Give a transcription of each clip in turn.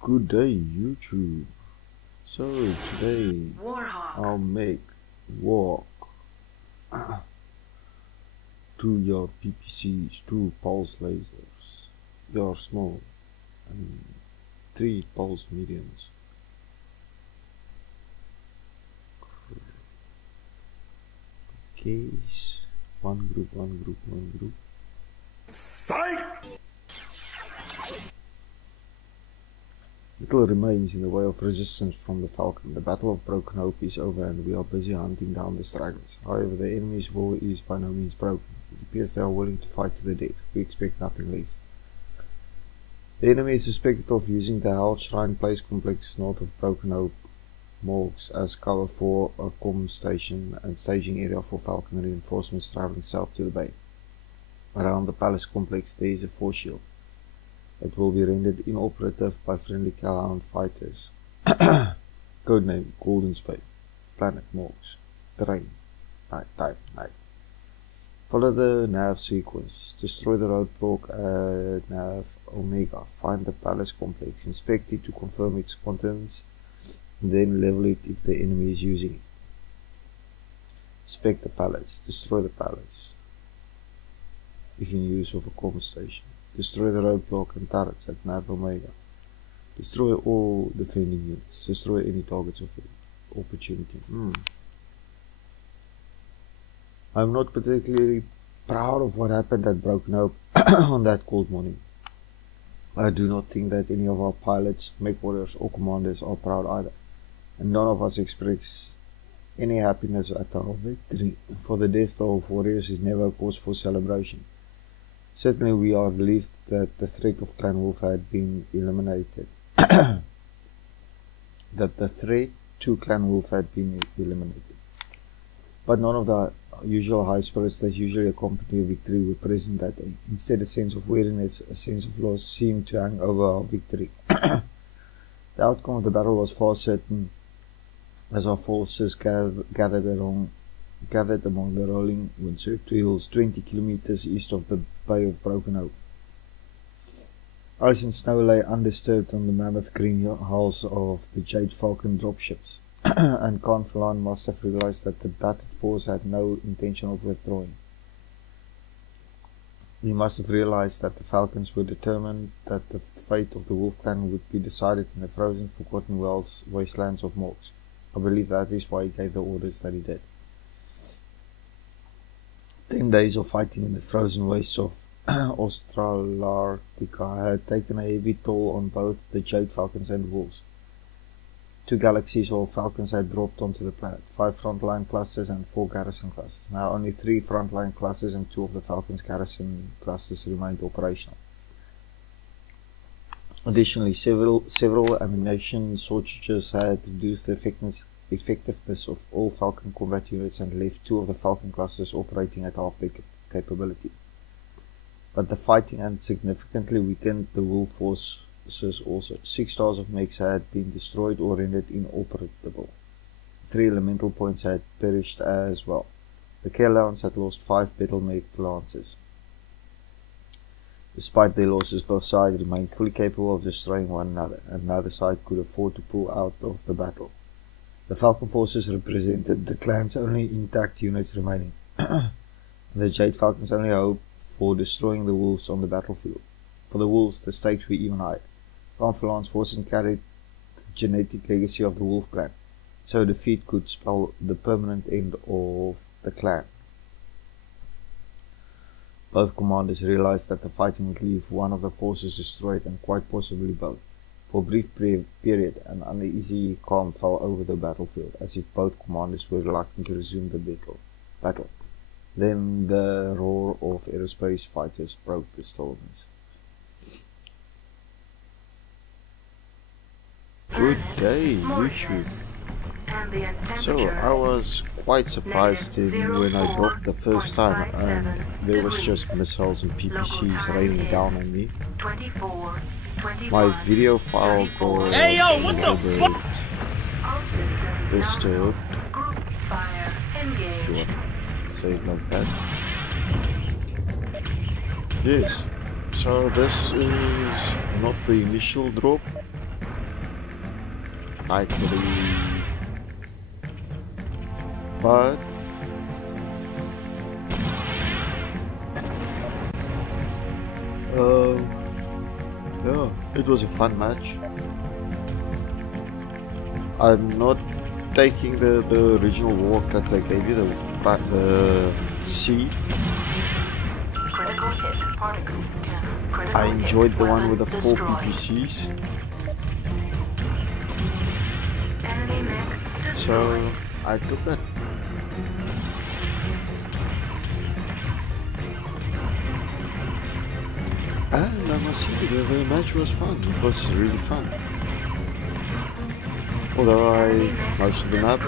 Good day, YouTube. So today I'll make Warhawk to your PPCs, 2 pulse lasers, your small and 3 pulse mediums. Case, one group. Psych! Little remains in the way of resistance from the Falcon. The Battle of Broken Hope is over and we are busy hunting down the stragglers. However, the enemy's will is by no means broken. It appears they are willing to fight to the death. We expect nothing less. The enemy is suspected of using the Hell Shrine Place complex north of Broken Hope, Morges, as cover for a comm station and staging area for Falcon reinforcements traveling south to the bay. Around the palace complex there is a force shield that will be rendered inoperative by friendly Kelhound fighters. Codename Golden Spade. Planet Morges. Terrain. Night. Follow the nav sequence. Destroy the roadblock at nav Omega. Find the palace complex. Inspect it to confirm its contents. Then level it if the enemy is using it. Inspect the palace. Destroy the palace if in use of a comm station. Destroy the roadblock and turrets at Nav Omega. Destroy all defending units. Destroy any targets of opportunity. I'm not particularly proud of what happened at Broken Hope on that cold morning. I do not think that any of our pilots, Mech Warriors or commanders are proud either. And none of us express any happiness at our victory, for the death of warriors is never a cause for celebration. Certainly we are relieved that the threat of Clan Wolf had been eliminated. That the threat to Clan Wolf had been eliminated. But none of the usual high spirits that usually accompany a victory were present that day. Instead, a sense of weariness, a sense of loss seemed to hang over our victory. The outcome of the battle was far certain as our forces gathered among the rolling windswept hills 20 kilometers east of the Bay of Broken Hope. Ice and snow lay undisturbed on the mammoth green hulls of the Jade Falcon dropships, and Khan must have realized that the battered force had no intention of withdrawing. He must have realized that the Falcons were determined that the fate of the Wolf Clan would be decided in the frozen, forgotten wastelands of Morges. I believe that is why he gave the orders that he did. 10 days of fighting in the frozen wastes of Australarctica had taken a heavy toll on both the Jade Falcons and Wolves. 2 galaxies of Falcons had dropped onto the planet, 5 frontline clusters and 4 garrison clusters. Now only 3 frontline clusters and 2 of the Falcons garrison clusters remained operational. Additionally, several ammunition shortages had reduced the effectiveness of all Falcon combat units and left 2 of the Falcon clusters operating at half their capability. But the fighting had significantly weakened the Wolf forces also. 6 stars of mechs had been destroyed or rendered inoperable. 3 elemental points had perished as well. The Kelhounds had lost 5 battle mech lancers. Despite their losses, both sides remained fully capable of destroying one another, and neither side could afford to pull out of the battle. The Falcon forces represented the clan's only intact units remaining. The Jade Falcons only hoped for destroying the Wolves on the battlefield. For the Wolves, the stakes were even higher. Khan forces carried the genetic legacy of the Wolf clan, so defeat could spell the permanent end of the clan. Both commanders realized that the fighting would leave one of the forces destroyed and quite possibly both. For a brief period, an uneasy calm fell over the battlefield, as if both commanders were reluctant to resume the battle. Then the roar of aerospace fighters broke the stillness. Good day, YouTube. So I was quite surprised when I dropped the first time and there was just missiles and PPCs raining down on me. My video file got disturbed, if you want to say it like that. Yes, so this is not the initial drop. But yeah, it was a fun match. I'm not taking the original walk that they gave you, the C. I enjoyed the one with the 4 PPCs. So I took it. And I must say, the match was fun. It was really fun. Although most of the map,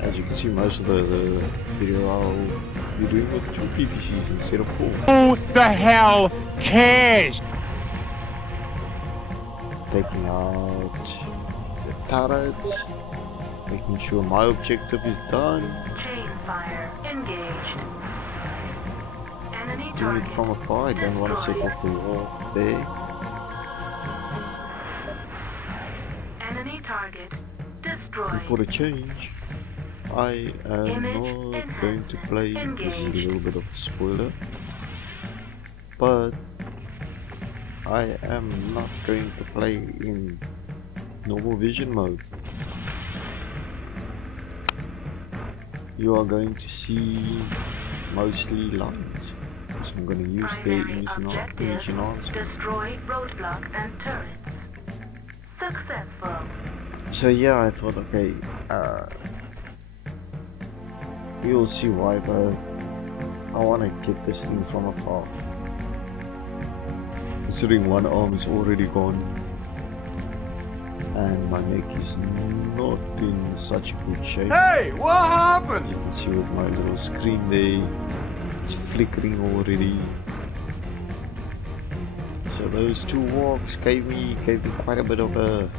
as you can see, most of the video I'll be doing with 2 PPCs instead of 4. Who the hell cares? Taking out the turrets, making sure my objective is done. Chain fire engaged. Enemy Doing it from afar, I don't want to set off the wall there. Enemy target destroyed. And for a change, I am not going to play, this is a little bit of a spoiler, but I am not going to play in normal vision mode. You are going to see mostly lines, so I'm going to use the image enhancement. Destroy roadblock and turrets. Successful. So yeah, I thought, okay, you'll see why, but I want to get this thing from afar. Considering one arm is already gone and my mech is not in such a good shape. Hey, what happened? As you can see with my little screen there, it's flickering already. So those 2 walks gave me quite a bit of a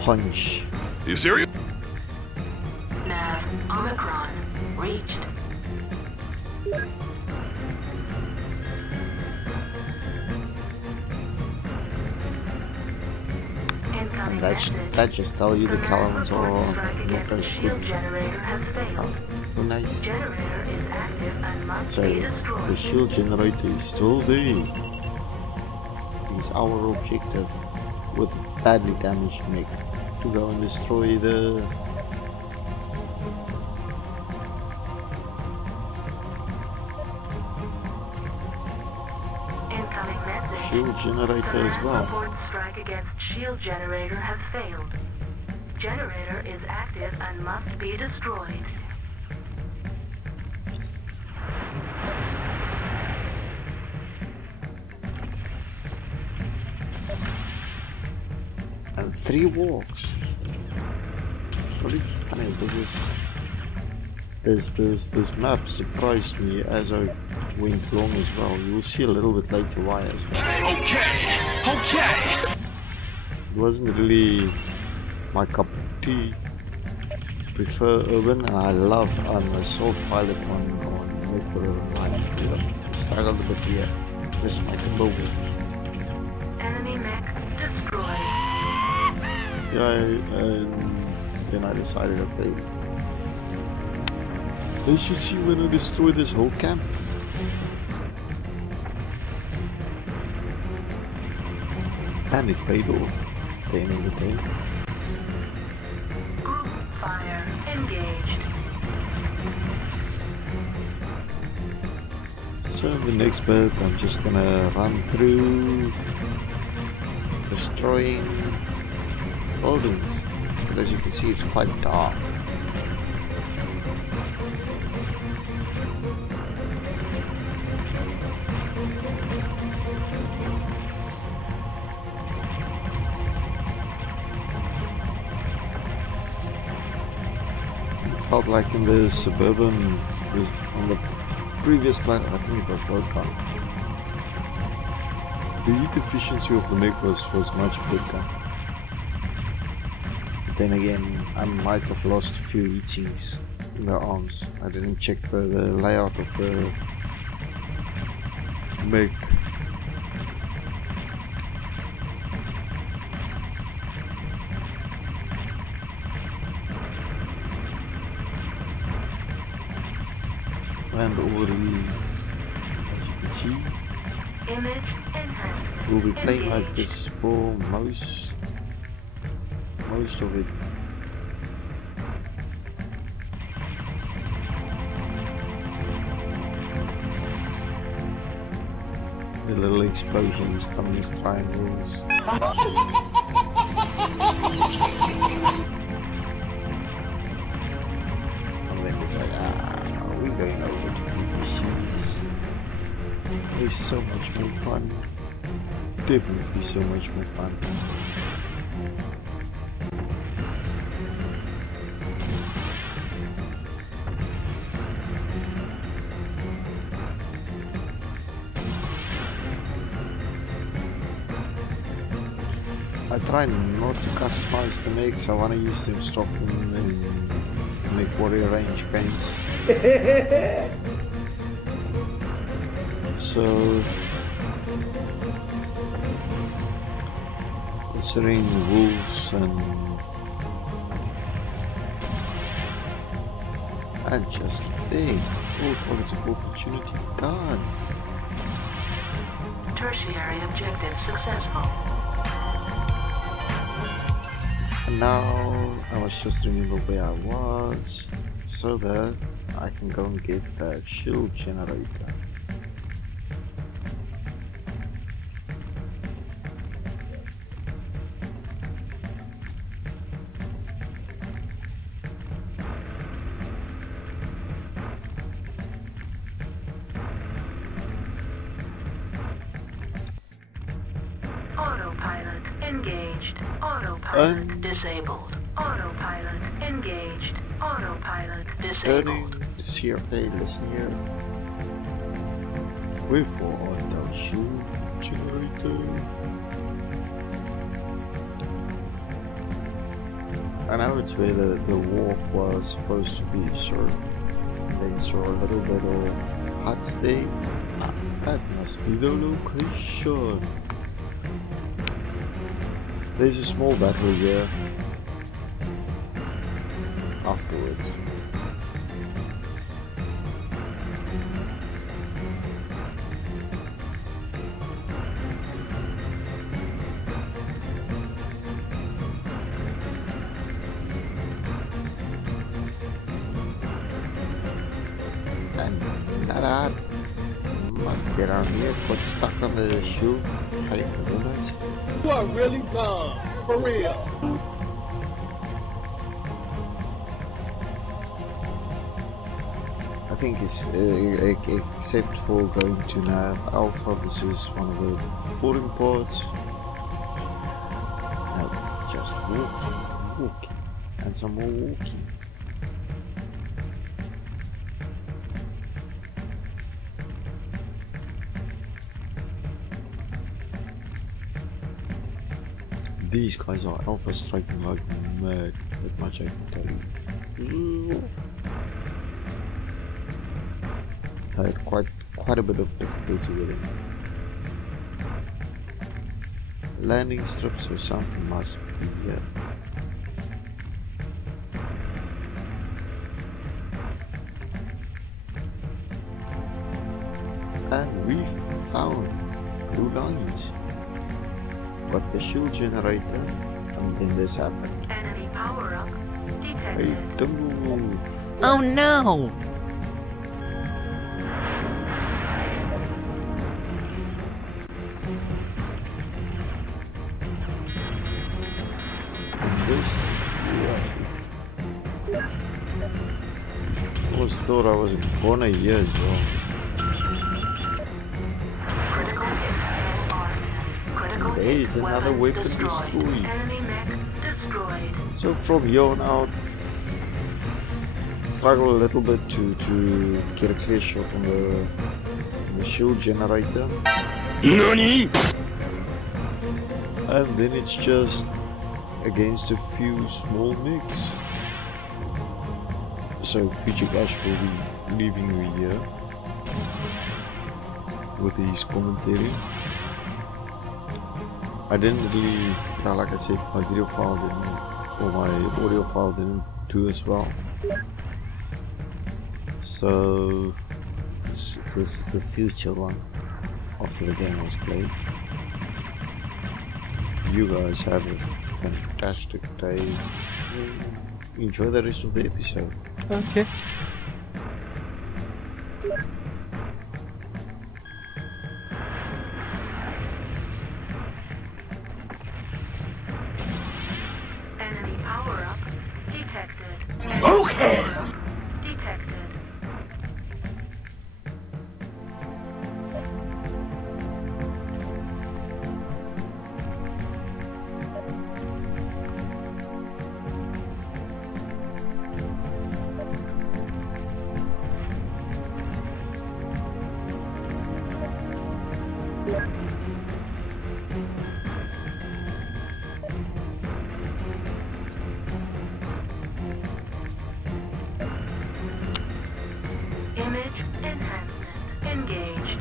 punch. You serious? Nav Omicron reached. And that just tells you the Kelhounds are not as good. Oh, nice. So the shield generator is still there. It is our objective with badly damaged mech to go and destroy the shield generator as well. Strike against shield generator has failed. Generator is active and must be destroyed. And 3 walks. Really funny. This map surprised me as I went along as well. You will see a little bit later why as well. Okay. It wasn't really my cup of tea. Prefer urban, and I'm a assault pilot on Mech Warrior Online. I struggled a bit here. This is my combo with. Enemy mech destroyed. Yeah, then I decided, okay, let's just see when I destroy this whole camp. And it paid off at the end of the day. Group fire engaged. So in the next bit, I'm just gonna run through destroying buildings. But as you can see, it's quite dark. Felt like in the suburban, was on the previous planet, I think it was Roadrun. The heat efficiency of the mech was much better. But then again, I might have lost a few heat sinks in the arms. I didn't check the layout of the Mech. And already, as you can see, Image enhancement. we'll be playing like Engaged. this for most of it. The little explosions come as triangles. And then it's like, we're going over to PPCs. It's so much more fun. Definitely so much more fun. I try not to customize the mechs. I want to use them stock in the Mech Warrior range games. So, considering the rules and just there, all points of opportunity. God. Tertiary objective successful. And now I must just remember where I was so that I can go and get that shield generator. Autopilot engaged. Autopilot disabled. Autopilot engaged. Autopilot Turning disabled. to see, okay, listen here. Wherefore art thou shield generator? I know it's where the walk was supposed to be, so then saw a little bit of huts there. That must be the location. There's a small battle here afterwards. And that must get on here. Got stuck on the shoe. Hey, Kelhounds. You are really dumb, for real. I think it's except for going to Nav Alpha, this is one of the boarding ports. No, just walking, and some more walking. These guys are alpha striking like mad, that much I can tell you. I had quite a bit of difficulty with him. Landing strips or something must be here. And we found blue lines. Got the shield generator, and then this happened. Enemy power up Hey, detected. don't move. Oh no! And this, almost thought I was gonna here as well. Critical hit armed. Critical There hit is another weapon destroyed. Enemy mech destroyed. So from here on out, struggle a little bit to get a clear shot on the shield generator, NANI?! and then it's just against a few small mechs. So Future Ash will be leaving me here. with his commentary. I didn't really, yeah, like I said, my video file didn't, or my audio file didn't do as well. So this is the future one after the game was played. You guys have a fantastic day. Enjoy the rest of the episode. Okay. Enemy power-up detected. Okay. Detected. Image enhancement engaged.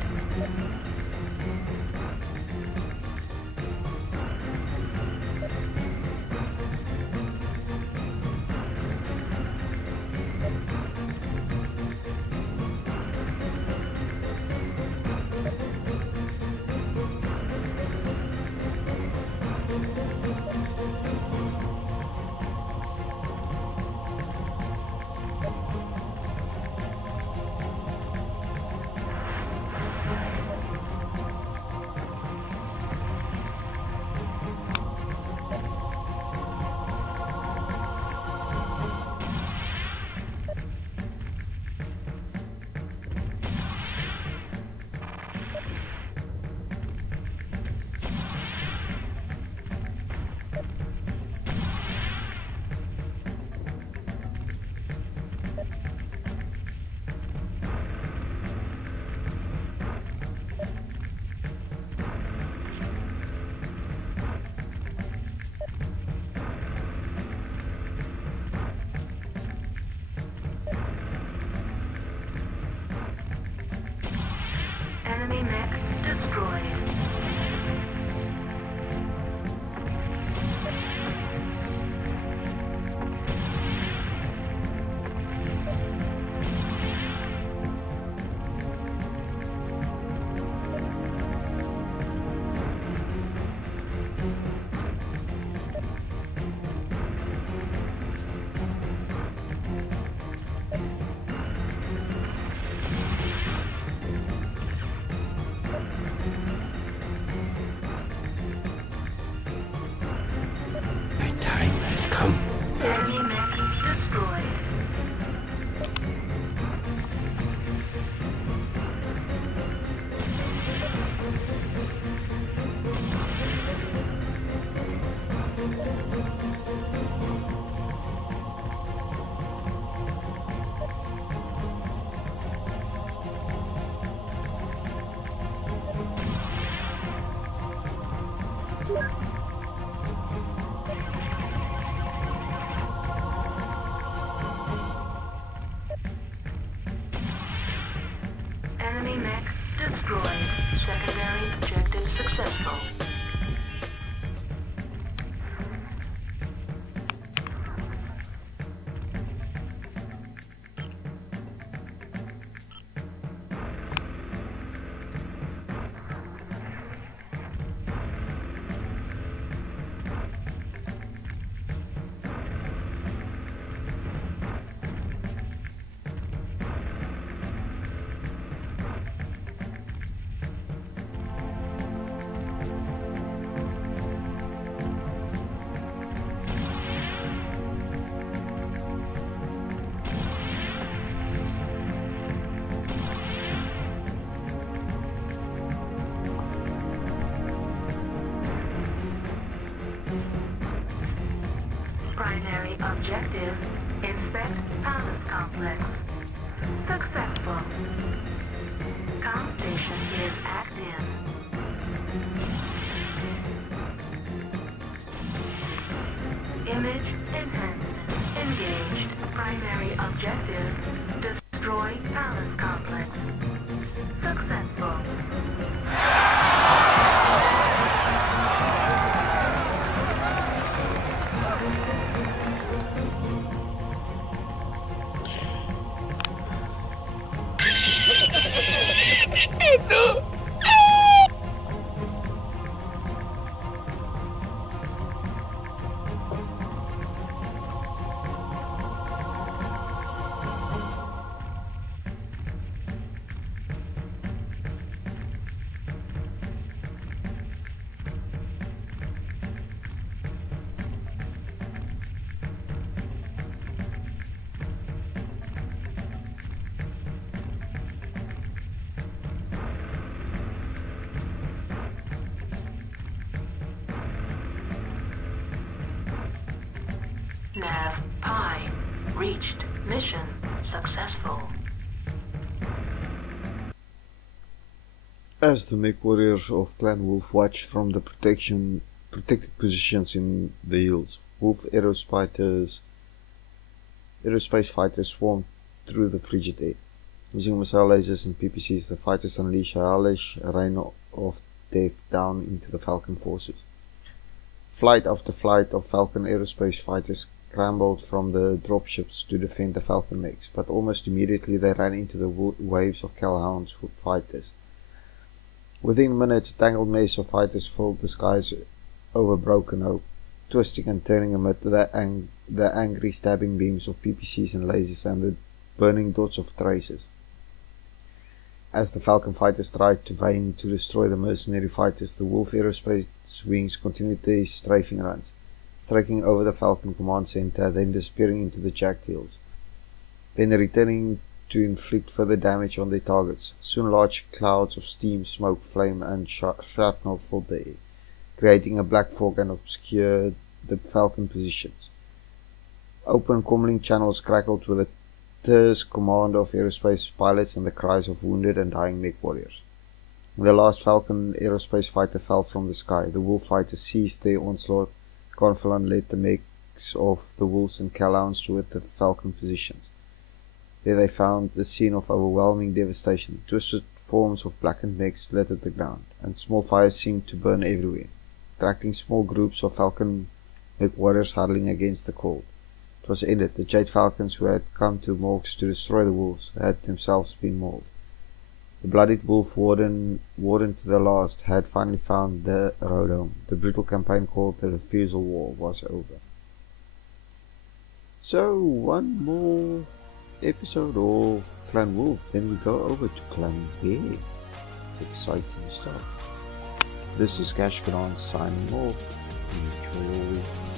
Enemy mech destroyed. My time has come. Enemy mech destroyed. Enemy mech destroyed. Secondary objective successful. Primary objective, inspect palace complex. Successful. Comm station is active. Image enhancement engaged. Primary objective, destroy palace complex. Successful. Nav Pi reached. Mission successful. As the Mech Warriors of Clan Wolf watch from the protected positions in the hills, Wolf aerospace fighters swarm through the frigid air. Using missile lasers and PPCs, the fighters unleash a hellish rain of death down into the Falcon forces. Flight after flight of Falcon aerospace fighters scrambled from the dropships to defend the Falcon mechs, but almost immediately they ran into the waves of Kelhounds fighters. Within minutes, a tangled maze of fighters filled the skies over Broken Hope, twisting and turning amid the angry stabbing beams of PPCs and lasers and the burning dots of tracers. As the Falcon fighters tried to vain to destroy the mercenary fighters, the Wolf aerospace wings continued their strafing runs, striking over the Falcon command center, then disappearing into the jagged hills, then returning to inflict further damage on their targets. Soon large clouds of steam, smoke, flame and shrapnel filled the air, creating a black fog and obscured the Falcon positions. Open comlink channels crackled with the terse command of aerospace pilots and the cries of wounded and dying Mech Warriors. When the last Falcon aerospace fighter fell from the sky, the Wolf fighters ceased their onslaught. Confident led the mechs of the Wolves and Kelhounds toward the Falcon positions. There they found the scene of overwhelming devastation. Twisted forms of blackened mechs littered the ground, and small fires seemed to burn everywhere, attracting small groups of Falcon Mech Warriors huddling against the cold. It was ended. The Jade Falcons who had come to Morges to destroy the Wolves had themselves been mauled. The bloodied Wolf warden to the last had finally found the road home. The brutal campaign called the Refusal War was over. So, one more episode of Clan Wolf, then we go over to Clan Bear. Exciting stuff. This is Kashkadan signing off. Enjoy your week.